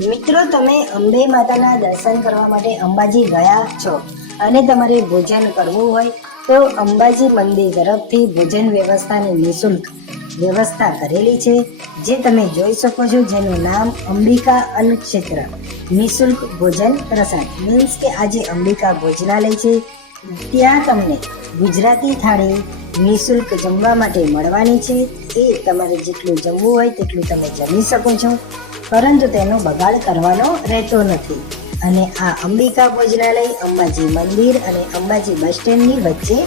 મિત્રો, તમે અંબે માતાના દર્શન કરવા માટે અંબાજી ગયા છો અને તમારે ભોજન કરવું હોય, તો અંબાજી મંદિર તરફથી ભોજન વ્યવસ્થાની નિઃશુલ્ક વ્યવસ્થા કરેલી છે, જે તમે જોઈ શકો છો, જેનું નામ અંબિકા અન્ન ક્ષેત્ર નિઃશુલ્ક ભોજન પ્રસાદ. મીન્સ કે આજે અંબિકા ભોજનાલય છે, ત્યાં તમને ગુજરાતી થાળી નિઃશુલ્ક જમવા માટે મળવાની છે એ તમારે જેટલું જમવું હોય તેટલું તમે જમી શકો છો. પરંતુ તેનો બગાડ કરવાનો રહેતો નથી. અને આ અંબિકા ભોજનાલય અંબાજી મંદિર અને અંબાજી બસ સ્ટેન્ડની વચ્ચે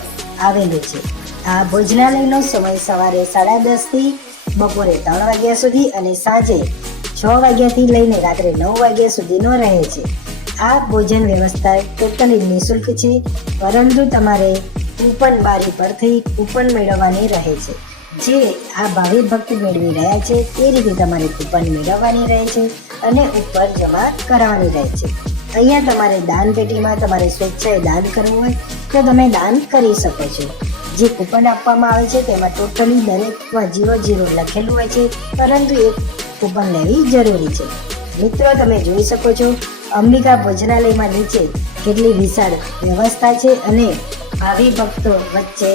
આવેલું છે. આ ભોજનાલયનો સમય સવારે સાડા દસથી બપોરે ત્રણ વાગ્યા સુધી અને સાંજે છ વાગ્યાથી લઈને રાત્રે નવ વાગ્યા સુધીનો રહે છે. આ ભોજન વ્યવસ્થા ટોટલી નિઃશુલ્ક છે, પરંતુ તમારે કૂપન બારી પરથી કૂપન મેળવવાની રહે છે. જે આ ભાવિ ભક્ત મેળવી રહ્યા છે તે રીતે તમારે કૂપન મેળવવાની રહે છે અને ઉપર જમા કરાવવાની રહે છે. અહીંયા તમારે દાન પેટીમાં તમારે સ્વેચ્છાએ દાન કરવું હોય તો તમે દાન કરી શકો છો. જે કૂપન આપવામાં આવે છે તેમાં ટોટલી દરેકમાં જીરો જીરો લખેલું હોય છે, પરંતુ એક કૂપન લેવી જરૂરી છે. મિત્રો, તમે જોઈ શકો છો, અંબિકા ભોજનાલયમાં નીચે કેટલી વિશાળ વ્યવસ્થા છે અને ભાવિ ભક્તો વચ્ચે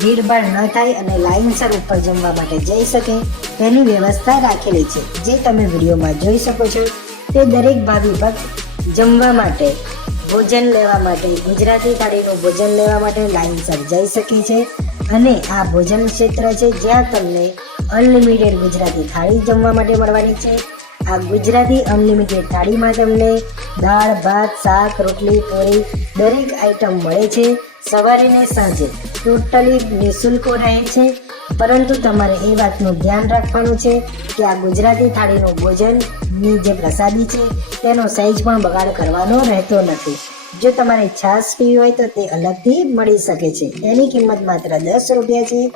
ભીડભાડ ન થાય અને લાઇનસર ઉપર જમવા માટે જઈ શકે, તેની વ્યવસ્થા રાખેલી છે, જે તમે વિડીયોમાં જોઈ શકો છો. તે દરેક ભાવિ ભક્ત જમવા માટે, ભોજન લેવા માટે, ગુજરાતી થાળીનું ભોજન લેવા માટે લાઇનસર જઈ શકે છે. અને આ ભોજન ક્ષેત્ર છે જ્યાં તમને અનલિમિટેડ ગુજરાતી થાળી જમવા માટે મળવાની છે. આ ગુજરાતી અનલિમિટેડ થાળીમાં તમને દાળ, ભાત, શાક, રોટલી, પૂરી દરેક આઈટમ મળે છે. સવારે ને સાંજે ટોટલી નિઃશુલ્ક રહે છે. પરંતુ તમારે એ વાતનું ધ્યાન રાખવાનું છે કે આ ગુજરાતી થાળીનું ભોજનની જે પ્રસાદી છે, તેનો સાઈઝ પણ બગાડ કરવાનો રહેતો નથી. જો તમારે છાશ પીવી હોય તો તે અલગથી મળી શકે છે. એની કિંમત માત્ર દસ રૂપિયા છે.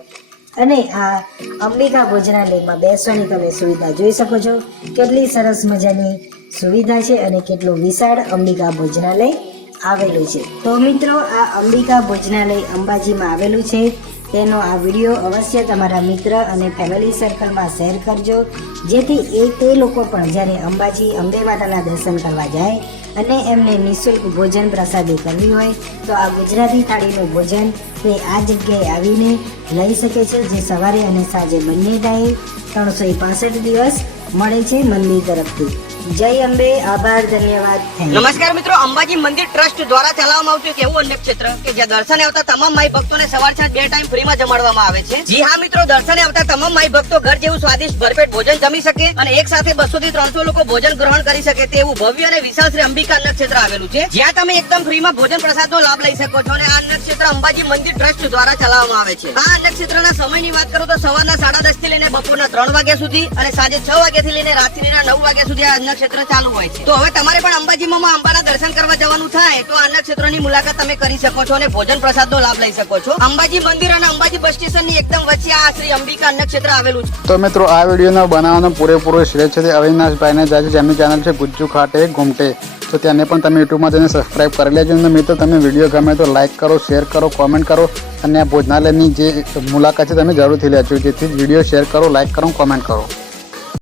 અને આ અંબિકા ભોજનાલયમાં બેસવાની તમે સુવિધા જોઈ શકો છો. કેટલી સરસ મજાની સુવિધા છે અને કેટલું વિશાળ અંબિકા ભોજનાલય આવેલું છે. તો મિત્રો, આ અંબિકા ભોજનાલય અંબાજીમાં આવેલું છે. તેનો આ વીડિયો અવશ્ય તમારા મિત્ર અને ફેમિલી સર્કલમાં શેર કરજો. જેથી એ તે લોકો પણ જ્યારે અંબાજી અંબે માતાના દર્શન કરવા જાય અને એમને નિઃશુલ્ક ભોજન પ્રસાદી કરવી હોય, તો આ ગુજરાતી થાળીનું ભોજન તે આ જગ્યાએ આવીને લઈ શકે છે. જે સવારે અને સાંજે બંને ટાઈમ ત્રણસો દિવસ મળે છે મંદિર તરફથી. જય અંબે, આભાર, ધન્યવાદ નમસ્કાર મિત્રો, અંબાજી મંદિર ટ્રસ્ટ દ્વારા ચલાવવામાં આવતું એક એવું અન્ય ક્ષેત્ર કે જ્યાં દર્શને આવતા તમામ માઈ ભક્તોને સવાર સાંજ બે ટાઈમ ફ્રીમાં જમાડવામાં આવે છે. જી હા મિત્રો, દર્શને આવતા તમામ માઈ ભક્તો ઘર જેવું સ્વાદિષ્ટ ભરપેટ ભોજન જમી શકે અને એક સાથે બસો થી ત્રણસો લોકો ભોજન ગ્રહણ કરી શકે તેવું ભવ્ય અને વિશાળ શ્રી અંબિકા અન્ન ક્ષેત્ર આવેલું છે. જ્યાં તમે એકદમ ફ્રીમાં ભોજન પ્રસાદનો લાભ લઈ શકો છો અને આ અન્ન ક્ષેત્ર અંબાજી મંદિર ટ્રસ્ટ દ્વારા ચલાવવામાં આવે છે. આ અન્ન ક્ષેત્રના સમયની વાત કરું તો સવારના સાડા દસથી લઈને બપોરના ત્રણ વાગ્યા સુધી અને સાંજે છ વાગ્યા થી લઈને રાત્રિના નવ વાગ્યા સુધી આ અન્ન ક્ષેત્ર ચાલુ હોય છે. તો હવે તમારે પણ અંબાજીમાં અંબાના દર્શન કરવા જવાનું થાય તો આના ક્ષેત્રની મુલાકાત તમે કરી શકો છો અને ભોજન પ્રસાદનો લાભ લઈ શકો છો. અંબાજી મંદિર અને અંબાજી બસ સ્ટેશનની એકદમ વચ્ચે આ શ્રી અંબિકા અન્ન ક્ષેત્ર આવેલું છે. તો મિત્રો, આ વિડીયોનો બનાવવાનો પૂરેપૂરો શ્રેય છે તે અવિનાશભાઈને જાય જેમની ચેનલ છે ગુજ્જુ ખાટે ઘૂમટે. તો તેને પણ તમે યુટ્યુબમાં જઈને સબસ્ક્રાઇબ કરી લેજો અને મિત્રો, તમે વીડિયો ગમે તો લાઇક કરો શેર કરો કોમેન્ટ કરો અને આ ભોજનાલયની જે મુલાકાત છે, તમે જરૂરથી લેજો. જેથી વીડિયો શેર કરો લાઇક કરો કોમેન્ટ કરો.